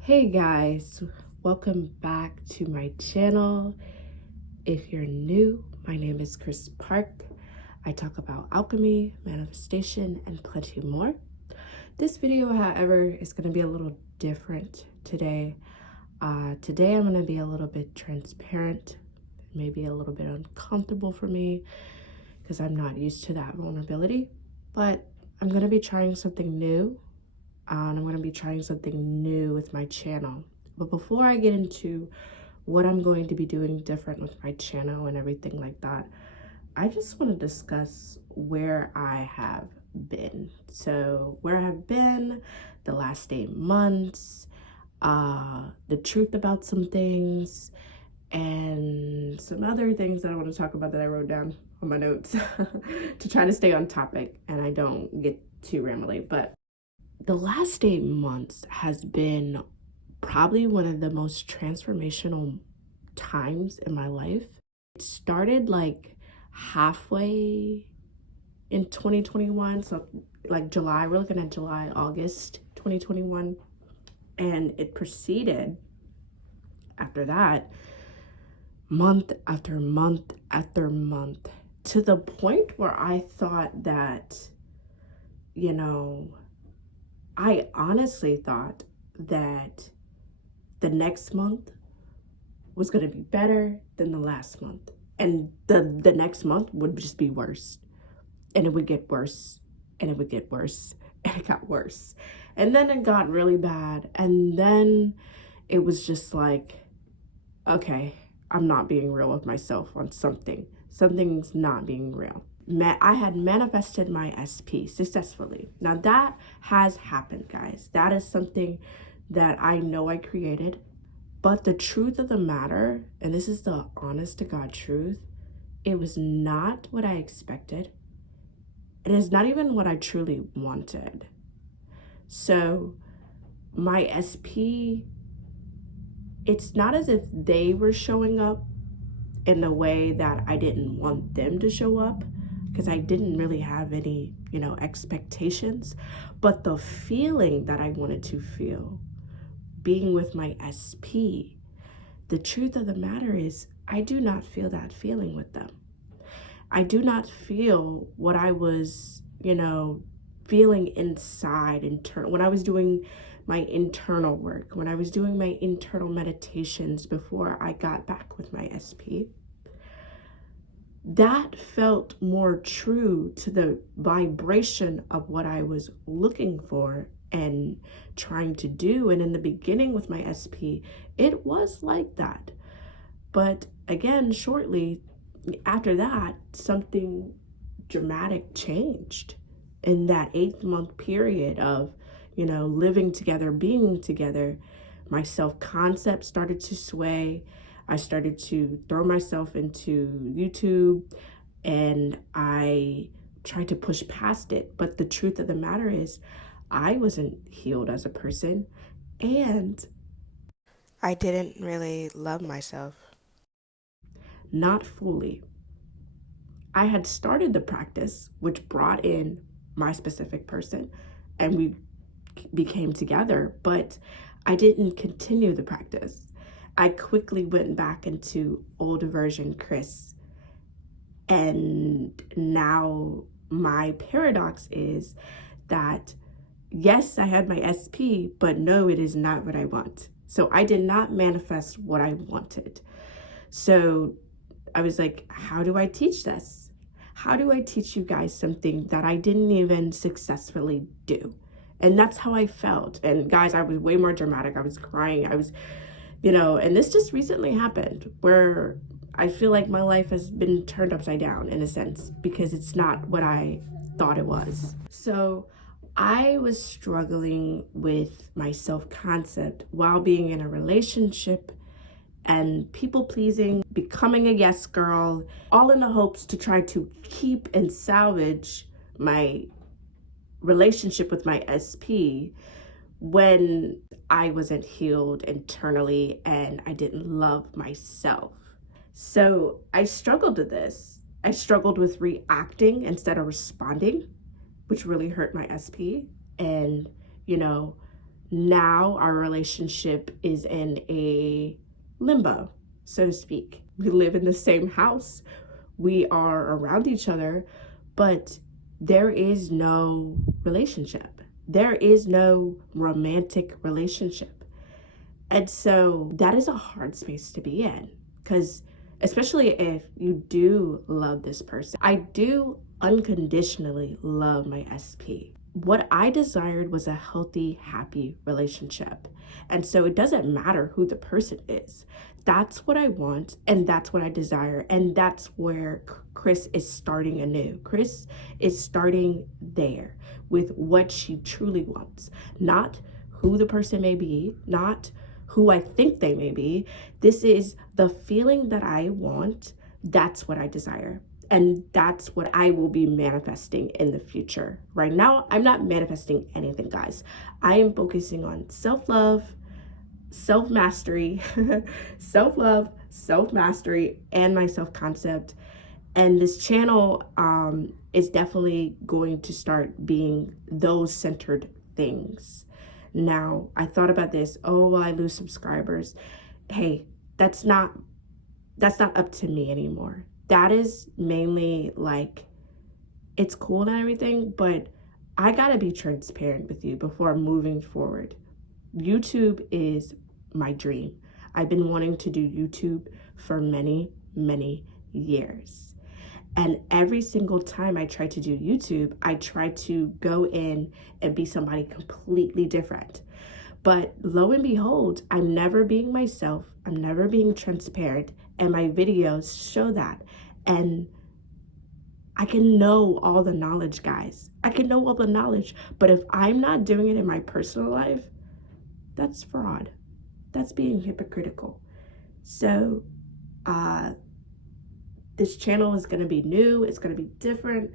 Hey guys, welcome back to my channel. If you're new, my name is Chris Park. I talk about alchemy, manifestation, and plenty more. This video, however, is going to be a little different today. Today I'm going to be a little bit transparent, maybe a little bit uncomfortable for me because I'm not used to that vulnerability, but I'm going to be trying something new. And I'm going to be trying something new with my channel. But before I get into what I'm going to be doing different with my channel and everything like that, I just want to discuss where I have been. So where I have been the last 8 months, the truth about some things, and some other things that I want to talk about that I wrote down on my notes to try to stay on topic and I don't get too rambly. But the last 8 months has been probably one of the most transformational times in my life. It started like halfway in 2021, so like July, we're looking at July, August 2021, and it proceeded after that month after month after month to the point where I thought that, I honestly thought that the next month was going to be better than the last month. And the next month would just be worse. And it would get worse. And it would get worse. And it got worse. And then it got really bad. And then it was just like, okay, I'm not being real with myself on something. Something's not being real. I had manifested my SP successfully. Now that has happened, guys. That is something that I know I created. But the truth of the matter, and this is the honest to God truth, it was not what I expected. It is not even what I truly wanted. So my SP, it's not as if they were showing up in the way that I didn't want them to show up, because I didn't really have any, expectations. But the feeling that I wanted to feel, being with my SP, the truth of the matter is I do not feel that feeling with them. I do not feel what I was, feeling inside, when I was doing my internal work, when I was doing my internal meditations before I got back with my SP. That felt more true to the vibration of what I was looking for and trying to do. And in the beginning with my SP, it was like that. But again, shortly after that, something dramatic changed in that 8-month period of, living together, being together. My self-concept started to sway. I started to throw myself into YouTube and I tried to push past it. But the truth of the matter is I wasn't healed as a person and I didn't really love myself. Not fully. I had started the practice, which brought in my specific person and we became together, but I didn't continue the practice. I quickly went back into old version Chris. And now my paradox is that, yes, I had my SP, but no, it is not what I want. So I did not manifest what I wanted. So I was like, how do I teach this? How do I teach you guys something that I didn't even successfully do? And that's how I felt. And guys, I was way more dramatic. I was crying. I was, and this just recently happened where I feel like my life has been turned upside down in a sense because it's not what I thought it was. So I was struggling with my self-concept while being in a relationship and people pleasing, becoming a yes girl, all in the hopes to try to keep and salvage my relationship with my SP when I wasn't healed internally and I didn't love myself. So I struggled with this. I struggled with reacting instead of responding, which really hurt my SP. And, you know, now our relationship is in a limbo, so to speak. We live in the same house, we are around each other, but there is no relationship. There is no romantic relationship. And so that is a hard space to be in, because especially if you do love this person. I do unconditionally love my SP. What I desired was a healthy, happy relationship. And so it doesn't matter who the person is. That's what I want, and that's what I desire. And that's where Chris is starting anew. Chris is starting there with what she truly wants, not who the person may be, not who I think they may be. This is the feeling that I want. That's what I desire. And that's what I will be manifesting in the future. Right now, I'm not manifesting anything, guys. I am focusing on self-love, self-mastery, self-love, self-mastery, and my self-concept. And this channel is definitely going to start being those centered things. Now, I thought about this. Oh, will I lose subscribers? Hey, that's not up to me anymore. That is mainly like, it's cool and everything, but I gotta be transparent with you before moving forward. YouTube is my dream. I've been wanting to do YouTube for many, many years. And every single time I try to do YouTube, I try to go in and be somebody completely different. But lo and behold, I'm never being myself. I'm never being transparent. And my videos show that. And I can know all the knowledge, guys. I can know all the knowledge. But if I'm not doing it in my personal life, that's fraud. That's being hypocritical. So, this channel is going to be new. It's going to be different.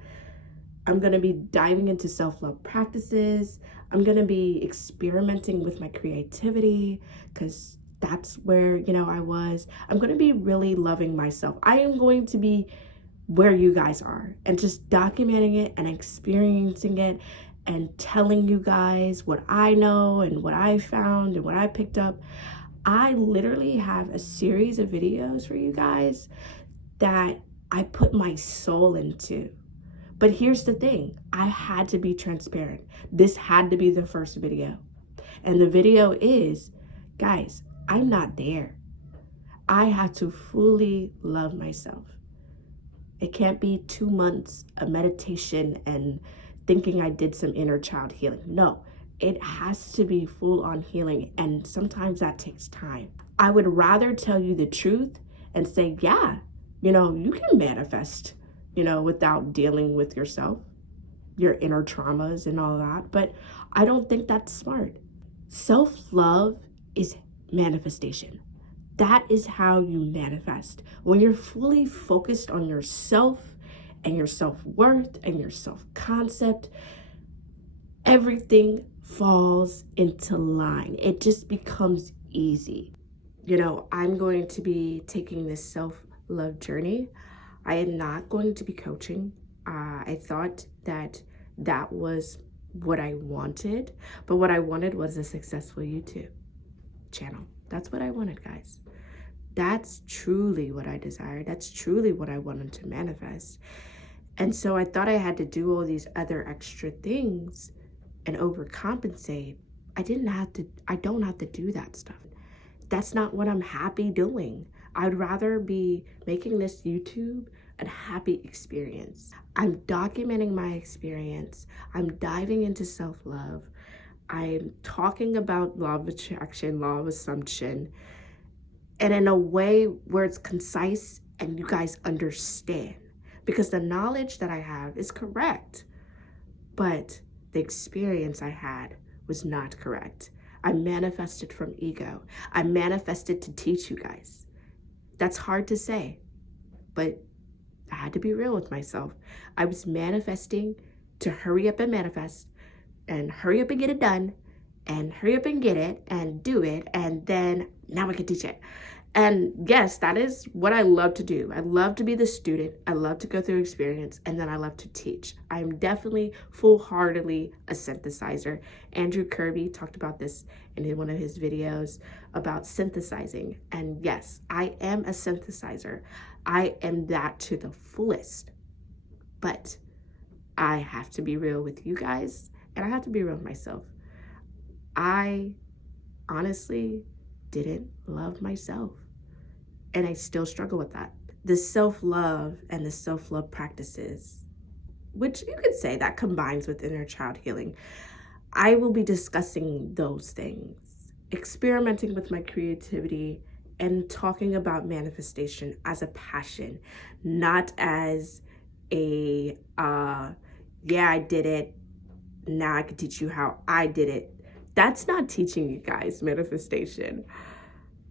I'm going to be diving into self-love practices. I'm going to be experimenting with my creativity, because that's where, I was. I'm going to be really loving myself. I am going to be where you guys are and just documenting it and experiencing it and telling you guys what I know and what I found and what I picked up. I literally have a series of videos for you guys that I put my soul into. But here's the thing, I had to be transparent. This had to be the first video. And the video is, guys, I'm not there. I have to fully love myself. It can't be 2 months of meditation and thinking I did some inner child healing. No, it has to be full on healing. And sometimes that takes time. I would rather tell you the truth and say, yeah, you can manifest, without dealing with yourself, your inner traumas and all that. But I don't think that's smart. Self-love is manifestation. That is how you manifest. When you're fully focused on yourself and your self-worth and your self-concept, everything falls into line. It just becomes easy. I'm going to be taking this self-love journey. I am not going to be coaching. I thought that was what I wanted, but what I wanted was a successful YouTube channel. That's what I wanted, guys. That's truly what I desired. That's truly what I wanted to manifest. And so I thought I had to do all these other extra things and overcompensate. I don't have to do that stuff. That's not what I'm happy doing. I'd rather be making this YouTube a happy experience. I'm documenting my experience. I'm diving into self-love. I'm talking about law of attraction, law of assumption, and in a way where it's concise and you guys understand. Because the knowledge that I have is correct, but the experience I had was not correct. I manifested from ego. I manifested to teach you guys. That's hard to say, but I had to be real with myself. I was manifesting to hurry up and manifest and hurry up and get it done and hurry up and get it and do it, and then now I can teach it. And yes, that is what I love to do. I love to be the student. I love to go through experience, and then I love to teach. I'm definitely full-heartedly a synthesizer. Andrew Kirby talked about this in one of his videos about synthesizing. And yes, I am a synthesizer. I am that to the fullest. But I have to be real with you guys, and I have to be real with myself. I honestly didn't love myself, and I still struggle with that. The self-love and the self-love practices, which you could say that combines with inner child healing, I will be discussing those things, experimenting with my creativity, and talking about manifestation as a passion, not as a yeah, I did it, now I can teach you how I did it. That's not teaching you guys manifestation.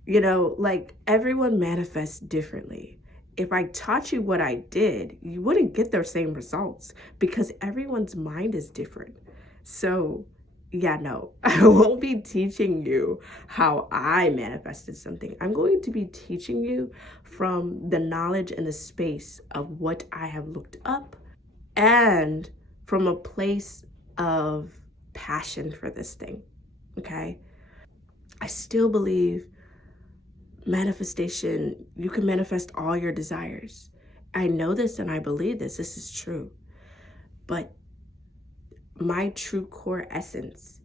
You know, like, everyone manifests differently. If I taught you what I did, you wouldn't get the same results because everyone's mind is different. So yeah, no, I won't be teaching you how I manifested something. I'm going to be teaching you from the knowledge and the space of what I have looked up, and from a place of passion for this thing, okay? I still believe manifestation, you can manifest all your desires. I know this and I believe this is true. But my true core essence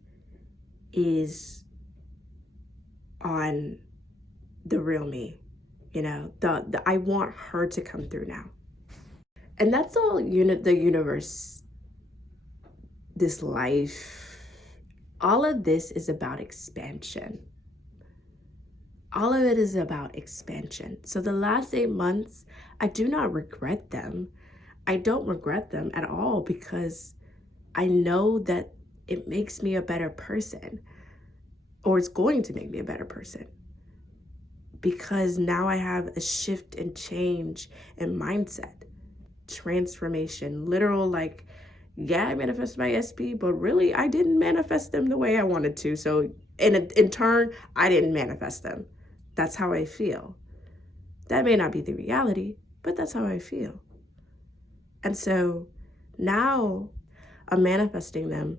is on the real me, you know, the I want her to come through now. And that's all the universe, this life, all of this is about expansion. All of it is about expansion. So the last 8 months, I do not regret them. I don't regret them at all because I know that it makes me a better person, or it's going to make me a better person, because now I have a shift and change in mindset, transformation, literal, like, yeah, I manifested my SP, but really I didn't manifest them the way I wanted to. So in turn, I didn't manifest them. That's how I feel. That may not be the reality, but that's how I feel. And so now I'm manifesting them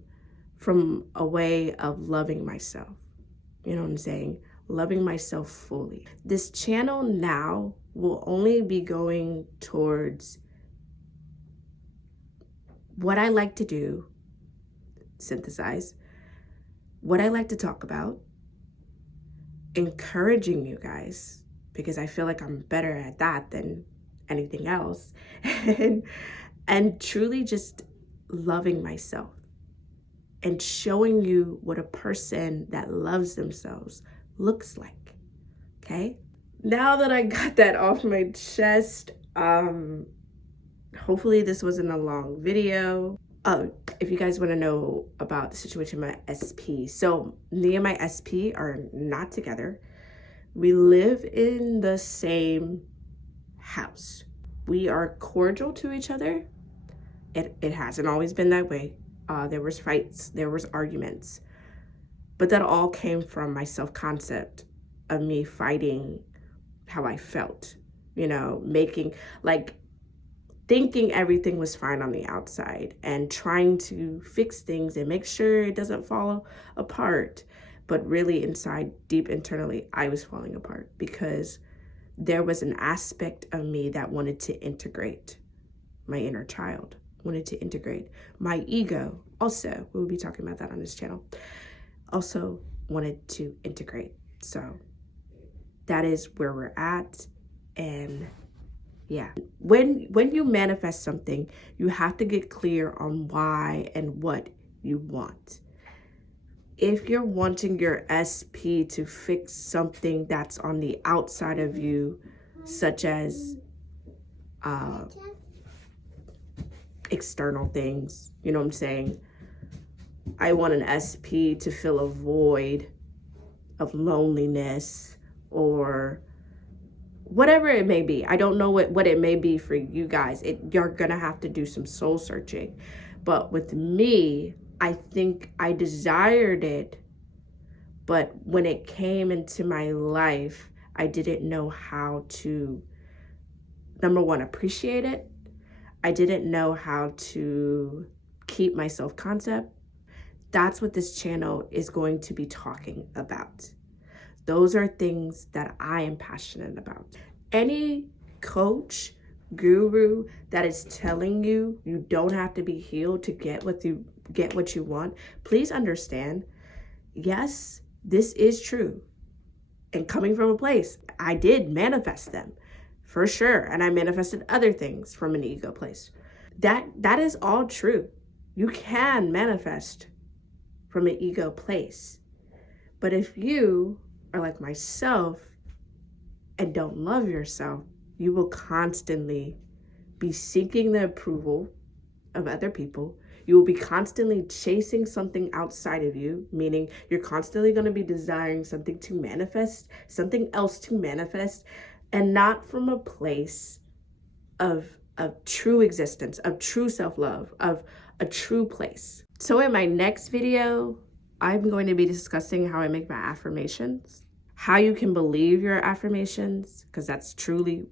from a way of loving myself. You know what I'm saying? Loving myself fully. This channel now will only be going towards what I like to do, synthesize, what I like to talk about, encouraging you guys, because I feel like I'm better at that than anything else, and truly just loving myself and showing you what a person that loves themselves looks like, okay? Now that I got that off my chest, hopefully this wasn't a long video. Oh, if you guys want to know about the situation with my SP. So me and my SP are not together. We live in the same house. We are cordial to each other. It hasn't always been that way. There was fights, there was arguments, but that all came from my self-concept of me fighting how I felt, you know, thinking everything was fine on the outside and trying to fix things and make sure it doesn't fall apart. But really inside, deep internally, I was falling apart because there was an aspect of me that wanted to integrate. My inner child wanted to integrate. My ego also, we'll be talking about that on this channel, also wanted to integrate. So that is where we're at. And yeah, when you manifest something, you have to get clear on why and what you want. If you're wanting your SP to fix something that's on the outside of you, such as external things, you know what I'm saying? I want an SP to fill a void of loneliness or whatever it may be. I don't know what it may be for you guys. You're gonna have to do some soul searching. But with me, I think I desired it, but when it came into my life, I didn't know how to, number one, appreciate it. I didn't know how to keep my self-concept. That's what this channel is going to be talking about. Those are things that I am passionate about. Any coach, guru that is telling you you don't have to be healed to get what you want, please understand, yes, this is true. And coming from a place, I did manifest them for sure. And I manifested other things from an ego place. That is all true. You can manifest from an ego place. But if you are like myself and don't love yourself, you will constantly be seeking the approval of other people. You will be constantly chasing something outside of you, meaning you're constantly going to be desiring something to manifest, something else to manifest, and not from a place of true existence, of true self-love, of a true place. So in my next video, I'm going to be discussing how I make my affirmations, how you can believe your affirmations, because that's truly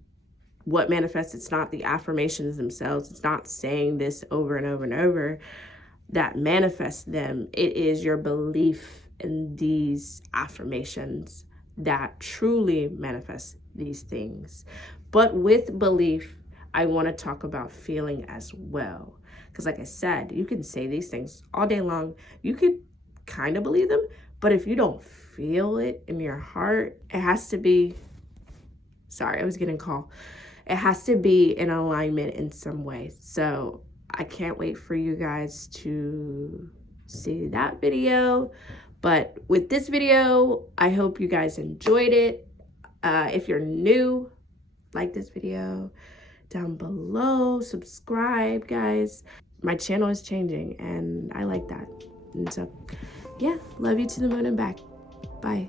what manifests. It's not the affirmations themselves. It's not saying this over and over and over that manifests them. It is your belief in these affirmations that truly manifest these things. But with belief, I want to talk about feeling as well. Because like I said, you can say these things all day long. You could kind of believe them, but if you don't feel it in your heart, it has to be, sorry, I was getting a call. It has to be in alignment in some way. So I can't wait for you guys to see that video. But with this video, I hope you guys enjoyed it. If you're new, like this video down below, subscribe, guys. My channel is changing and I like that. And so, yeah, love you to the moon and back. Bye.